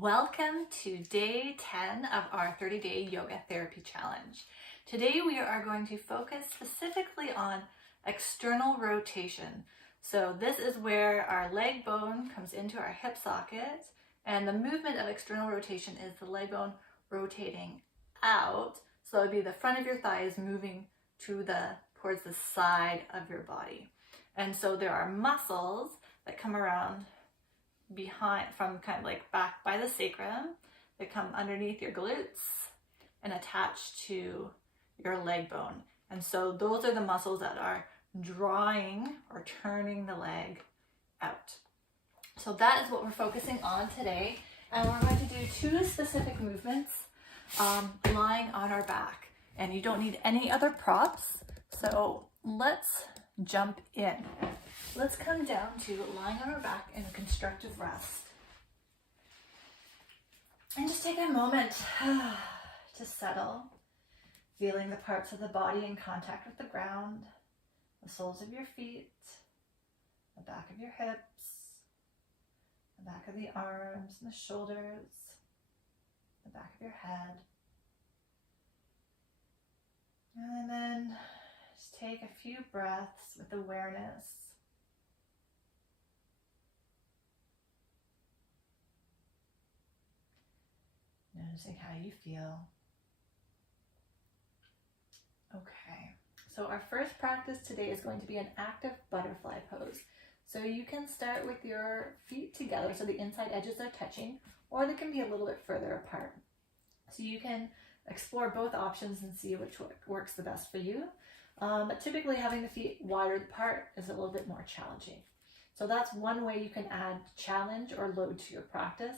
Welcome to day 10 of our 30-day yoga therapy challenge. Today we are going to focus specifically on external rotation. So this is where our leg bone comes into our hip socket, and the movement of external rotation is the leg bone rotating out. So it would be the front of your thighs moving towards the side of your body. And so there are muscles that come around behind, from kind of like back by the sacrum, that come underneath your glutes and attach to your leg bone. And so those are the muscles that are drawing or turning the leg out. So that is what we're focusing on today. And we're going to do two specific movements lying on our back. And you don't need any other props. So let's jump in. Let's come down to lying on our back in a constructive rest. And just take a moment to settle, feeling the parts of the body in contact with the ground, the soles of your feet, the back of your hips, the back of the arms and the shoulders, the back of your head. And then just take a few breaths with awareness. Noticing how you feel. Okay, so our first practice today is going to be an active butterfly pose. So you can start with your feet together so the inside edges are touching, or they can be a little bit further apart. So you can explore both options and see which works the best for you. But typically having the feet wider apart is a little bit more challenging. So that's one way you can add challenge or load to your practice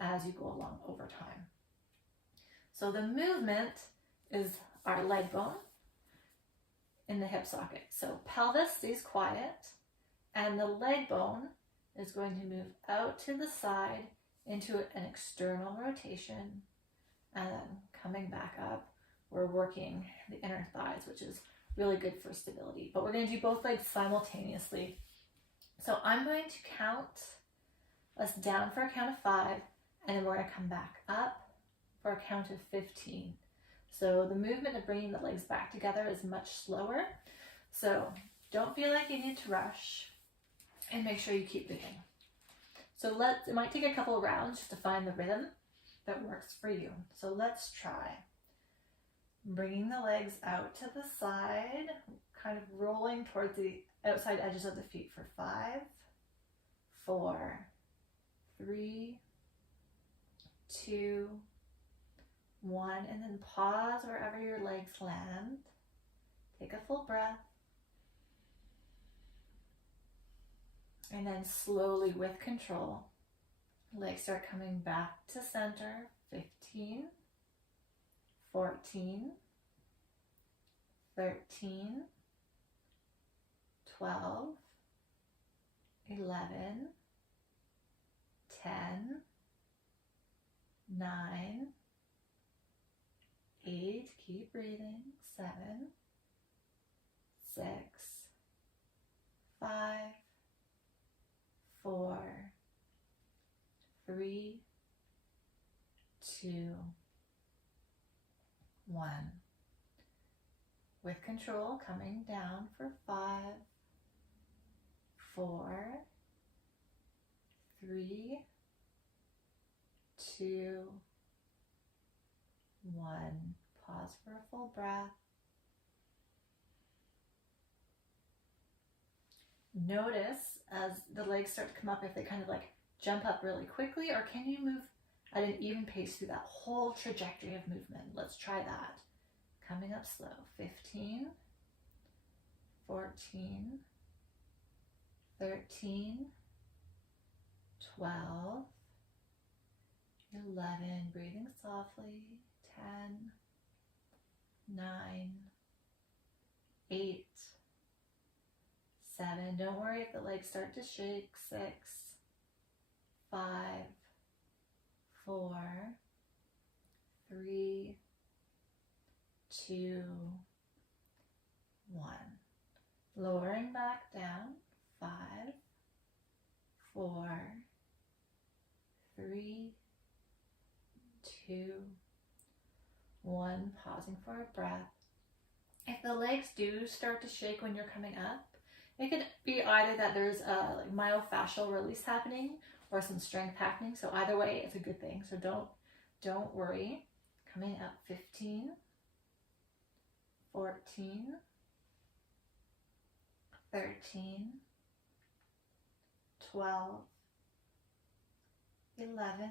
as you go along over time. So the movement is our leg bone in the hip socket. So pelvis stays quiet, and the leg bone is going to move out to the side into an external rotation, and then coming back up, we're working the inner thighs, which is really good for stability. But we're going to do both legs simultaneously. So I'm going to count us down for a count of 5, and then we're going to come back up for a count of 15. So the movement of bringing the legs back together is much slower. So don't feel like you need to rush, and make sure you keep moving. So it might take a couple of rounds just to find the rhythm that works for you. So let's try. Bringing the legs out to the side, kind of rolling towards the outside edges of the feet for 5, 4, 3, 2, 1, and then pause wherever your legs land. Take a full breath. And then slowly, with control, legs start coming back to center. 15, 14, 13, 12, 11, 10, 9, 8, keep breathing, 7, 6, 5, 4, 3, 2, 1. With control, coming down for 5, 4, 3, 2, 1. Pause for a full breath. Notice as the legs start to come up if they kind of like jump up really quickly, or can you move at an even pace through that whole trajectory of movement? Let's try that. Coming up slow. 15, 14, 13, 12, 11, breathing softly, 10, 9, 8, 7, don't worry if the legs start to shake, 6, 5, 4, 3, 2, 1. Lowering back down, 5, 4, 3, 2, 1. Pausing for a breath. If the legs do start to shake when you're coming up, it could be either that there's a like myofascial release happening or some strength happening. So either way, it's a good thing. So don't worry. Coming up 15, 14, 13, 12, 11,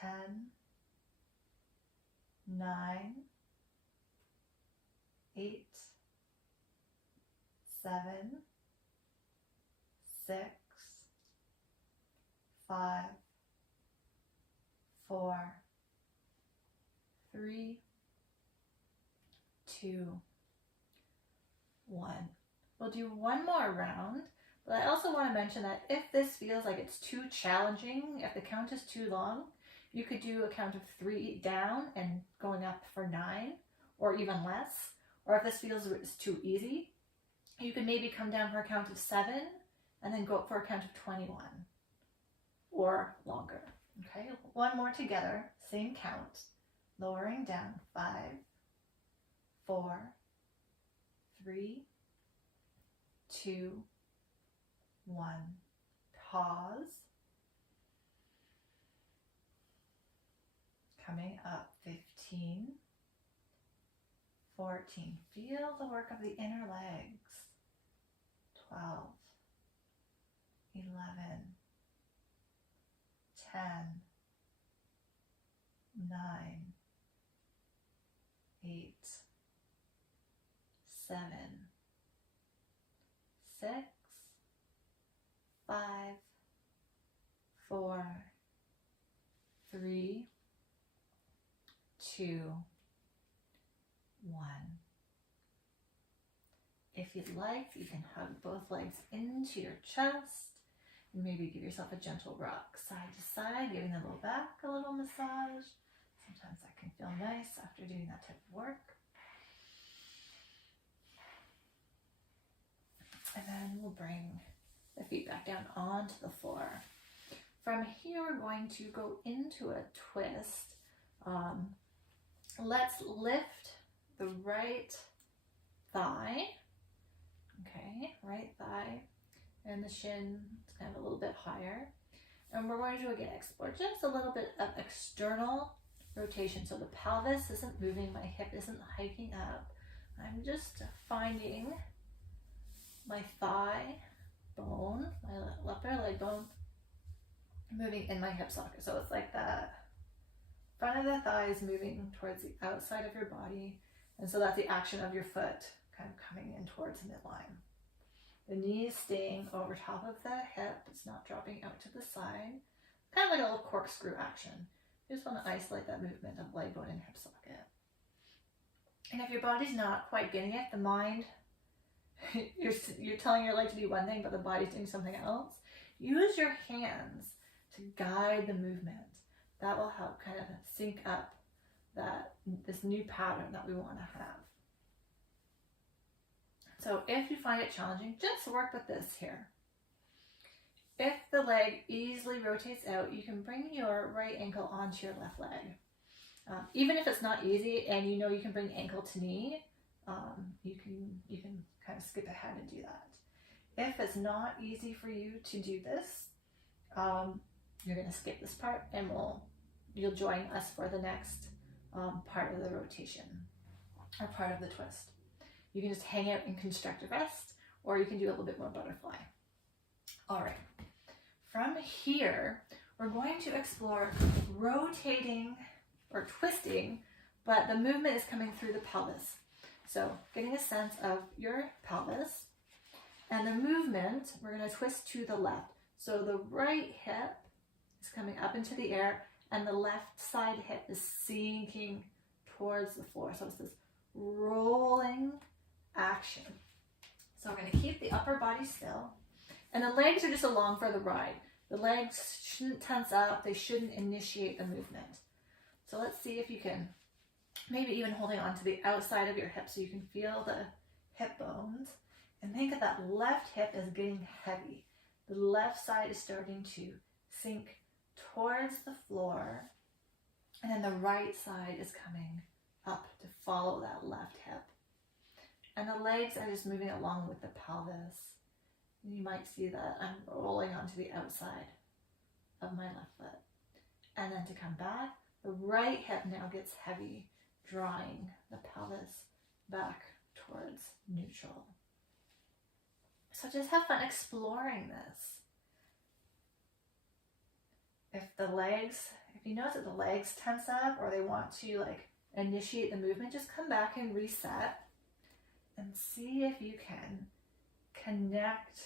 10, 9, 8, 7, 6, 5, 4, 3, 2, 1. We'll do one more round, but I also want to mention that if this feels like it's too challenging, if the count is too long, you could do a count of 3 down and going up for 9 or even less. Or if this feels it's too easy, you could maybe come down for a count of 7 and then go up for a count of 21 or longer. Okay, one more together, same count, lowering down 5, 4, 3, 2, 1. Pause. Coming up 15, 14. Feel the work of the inner legs. 12, 11, 10, 9, 8, 7, 6, 5, 4, 3, 2, 1. If you'd like, you can hug both legs into your chest and maybe give yourself a gentle rock side to side, giving the low back a little massage. Sometimes that can feel nice after doing that type of work. And then we'll bring the feet back down onto the floor. From here, we're going to go into a twist. Let's lift the right thigh. Okay, right thigh, and the shin is kind of a little bit higher. And we're going to again explore just a little bit of external rotation. So the pelvis isn't moving, my hip isn't hiking up. I'm just finding my thigh bone, my upper leg bone, moving in my hip socket. So it's like the front of the thigh is moving towards the outside of your body. And so that's the action of your foot kind of coming in towards midline. The knee is staying over top of the hip. It's not dropping out to the side. Kind of like a little corkscrew action. You just want to isolate that movement of leg bone and hip socket. And if your body's not quite getting it, the mind, you're telling your leg to do one thing, but the body's doing something else. Use your hands to guide the movement. That will help kind of sync up this new pattern that we want to have. So if you find it challenging, just work with this here. If the leg easily rotates out, you can bring your right ankle onto your left leg. Even if it's not easy and you know you can bring ankle to knee, you can kind of skip ahead and do that. If it's not easy for you to do this, you're going to skip this part and you'll join us for the next part of the rotation or part of the twist. You can just hang out and constructive rest, or you can do a little bit more butterfly. All right. From here, we're going to explore rotating or twisting, but the movement is coming through the pelvis. So getting a sense of your pelvis, and the movement, we're going to twist to the left. So the right hip is coming up into the air, and the left side hip is sinking towards the floor. So it's this rolling action. So we're going to keep the upper body still, and the legs are just along for the ride. The legs shouldn't tense up, they shouldn't initiate the movement. So let's see if you can, maybe even holding on to the outside of your hip so you can feel the hip bones, and think that left hip is getting heavy. The left side is starting to sink towards the floor, And then the right side is coming up to follow that left hip. And the legs are just moving along with the pelvis. You might see that I'm rolling onto the outside of my left foot. And then to come back, the right hip now gets heavy, drawing the pelvis back towards neutral. So just have fun exploring this. If you notice that the legs tense up or they want to like initiate the movement, just come back and reset and see if you can connect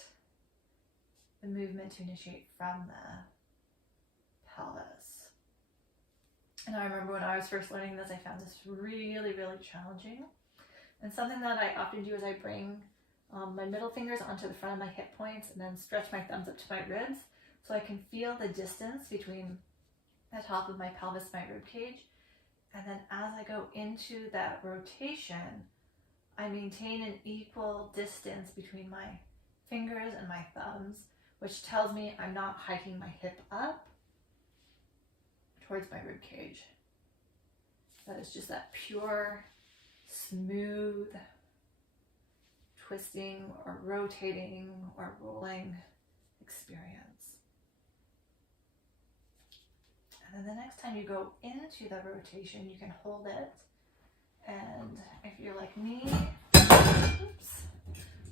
the movement to initiate from the pelvis. And I remember when I was first learning this, I found this really, really challenging. And something that I often do is I bring my middle fingers onto the front of my hip points and then stretch my thumbs up to my ribs so I can feel the distance between the top of my pelvis and my rib cage. And then as I go into that rotation, I maintain an equal distance between my fingers and my thumbs, which tells me I'm not hiking my hip up towards my rib cage. That is just that pure, smooth twisting or rotating or rolling experience. And then the next time you go into the rotation, you can hold it. And if you're like me, oops,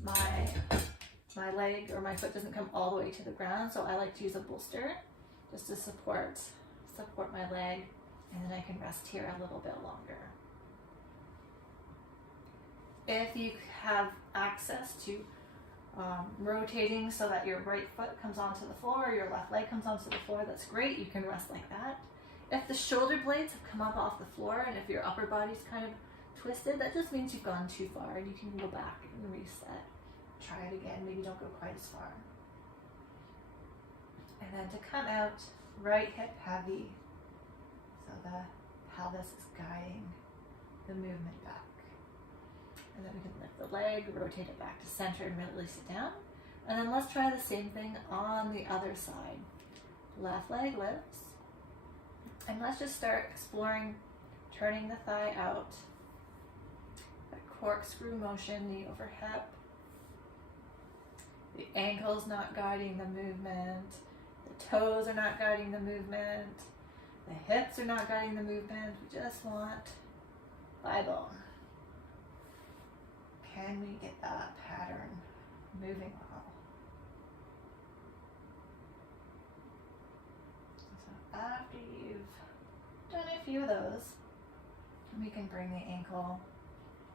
my leg or my foot doesn't come all the way to the ground, so I like to use a bolster just to support my leg, and then I can rest here a little bit longer. If you have access to rotating so that your right foot comes onto the floor or your left leg comes onto the floor, that's great. You can rest like that. If the shoulder blades have come up off the floor and if your upper body's kind of twisted, that just means you've gone too far and you can go back and reset. Try it again, maybe don't go quite as far. And then to come out, right hip heavy, so the pelvis is guiding the movement back. And then we can lift the leg, rotate it back to center and release it down. And then let's try the same thing on the other side. Left leg lifts. And let's just start exploring turning the thigh out. That corkscrew motion, knee over hip. The ankle's not guiding the movement. The toes are not guiding the movement. The hips are not guiding the movement. We just want thigh bone. Can we get that pattern moving well? So after you've done a few of those, we can bring the ankle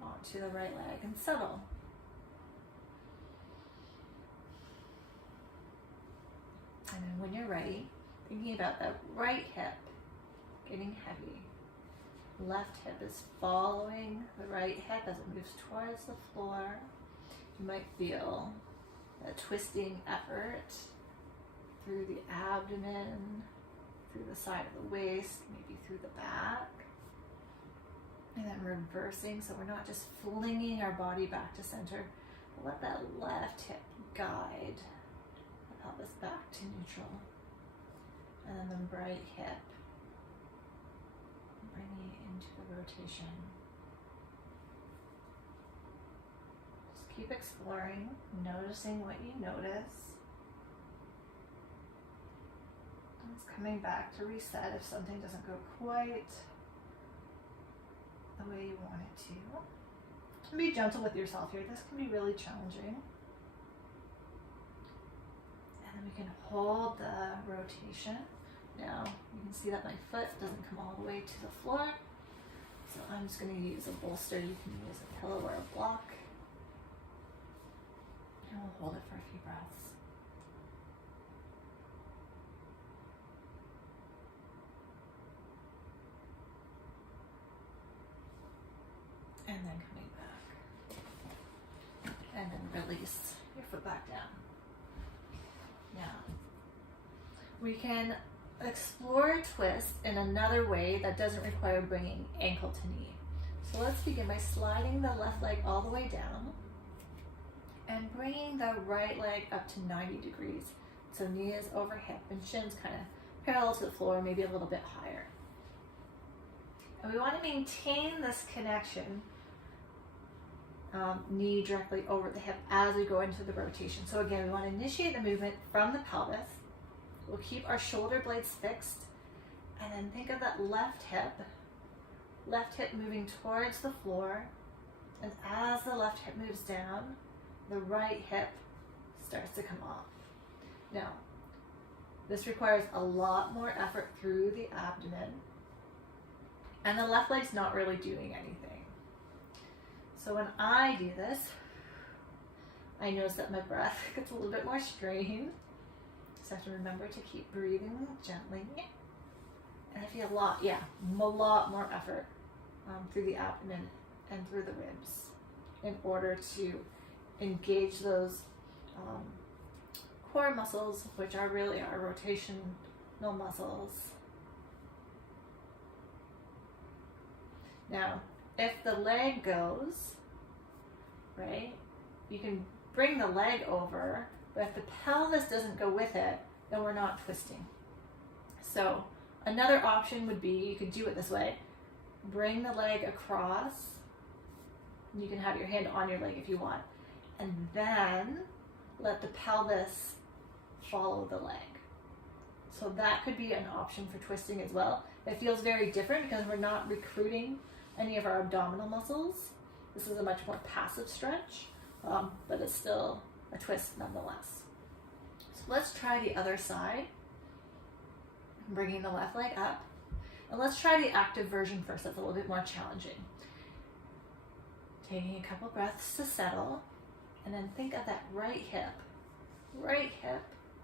onto the right leg and settle. And then when you're ready, thinking about that right hip getting heavy. Left hip is following the right hip as it moves towards the floor. You might feel a twisting effort through the abdomen, through the side of the waist, maybe through the back. And then reversing, so we're not just flinging our body back to center, but let that left hip guide the pelvis back to neutral. And then the right hip bringing it into the rotation. Just keep exploring, noticing what you notice. And it's coming back to reset if something doesn't go quite the way you want it to. And be gentle with yourself here. This can be really challenging. And then we can hold the rotation. Now, you can see that my foot doesn't come all the way to the floor. So I'm just going to use a bolster. You can use a pillow or a block. And we'll hold it for a few breaths. And then coming back. And then release your foot back down. Now, we can explore twist in another way that doesn't require bringing ankle to knee. So let's begin by sliding the left leg all the way down and bringing the right leg up to 90 degrees. So knee is over hip and shins kind of parallel to the floor, maybe a little bit higher. And we want to maintain this connection, knee directly over the hip as we go into the rotation. So again, we want to initiate the movement from the pelvis. We'll keep our shoulder blades fixed, and then think of that left hip moving towards the floor. And as the left hip moves down, the right hip starts to come off. Now, this requires a lot more effort through the abdomen, and the left leg's not really doing anything. So when I do this, I notice that my breath gets a little bit more strained. Just have to remember to keep breathing gently. And I feel a lot more effort through the abdomen and through the ribs in order to engage those core muscles, which are really our rotational muscles. Now, if the leg goes, right, you can bring the leg over, but if the pelvis doesn't go with it, then we're not twisting. So another option would be, you could do it this way, bring the leg across, you can have your hand on your leg if you want, and then let the pelvis follow the leg. So that could be an option for twisting as well. It feels very different because we're not recruiting any of our abdominal muscles. This is a much more passive stretch, but it's still a twist nonetheless. So let's try the other side, bringing the left leg up. And let's try the active version first. That's a little bit more challenging. Taking a couple breaths to settle, and then think of that right hip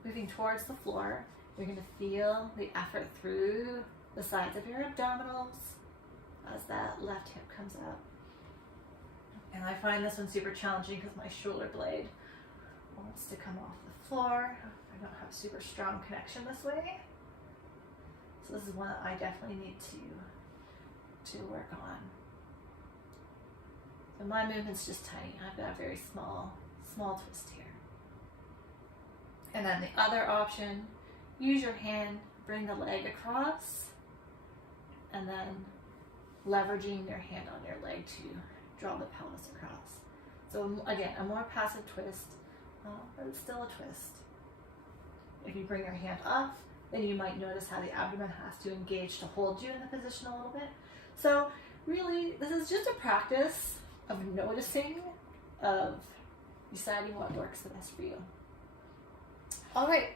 moving towards the floor. You're going to feel the effort through the sides of your abdominals as that left hip comes up. And I find this one super challenging because my shoulder blade wants to come off the floor. I don't have super strong connection this way. So this is one that I definitely need to work on. So my movement's just tiny. I've got a very small twist here. And then the other option, use your hand, bring the leg across, and then leveraging your hand on your leg to draw the pelvis across. So again, a more passive twist, but it's still a twist. If you bring your hand up, then you might notice how the abdomen has to engage to hold you in the position a little bit. So really, this is just a practice of noticing, of deciding what works the best for you. All right,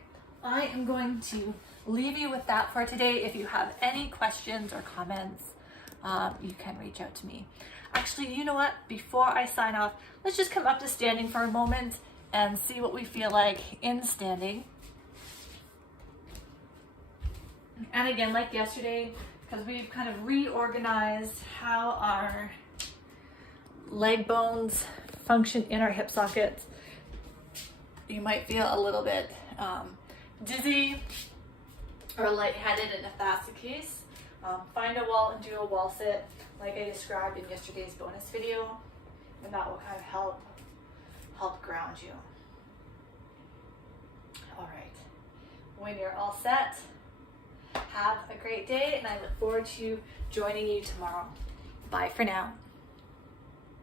I am going to leave you with that for today. If you have any questions or comments, you can reach out to me. Actually, you know what? Before I sign off, let's just come up to standing for a moment and see what we feel like in standing. And again, like yesterday, because we've kind of reorganized how our leg bones function in our hip sockets, you might feel a little bit dizzy or lightheaded, and if that's the case, find a wall and do a wall sit like I described in yesterday's bonus video, and that will kind of help ground you. All right, when you're all set, have a great day, and I look forward to joining you tomorrow. Bye for now.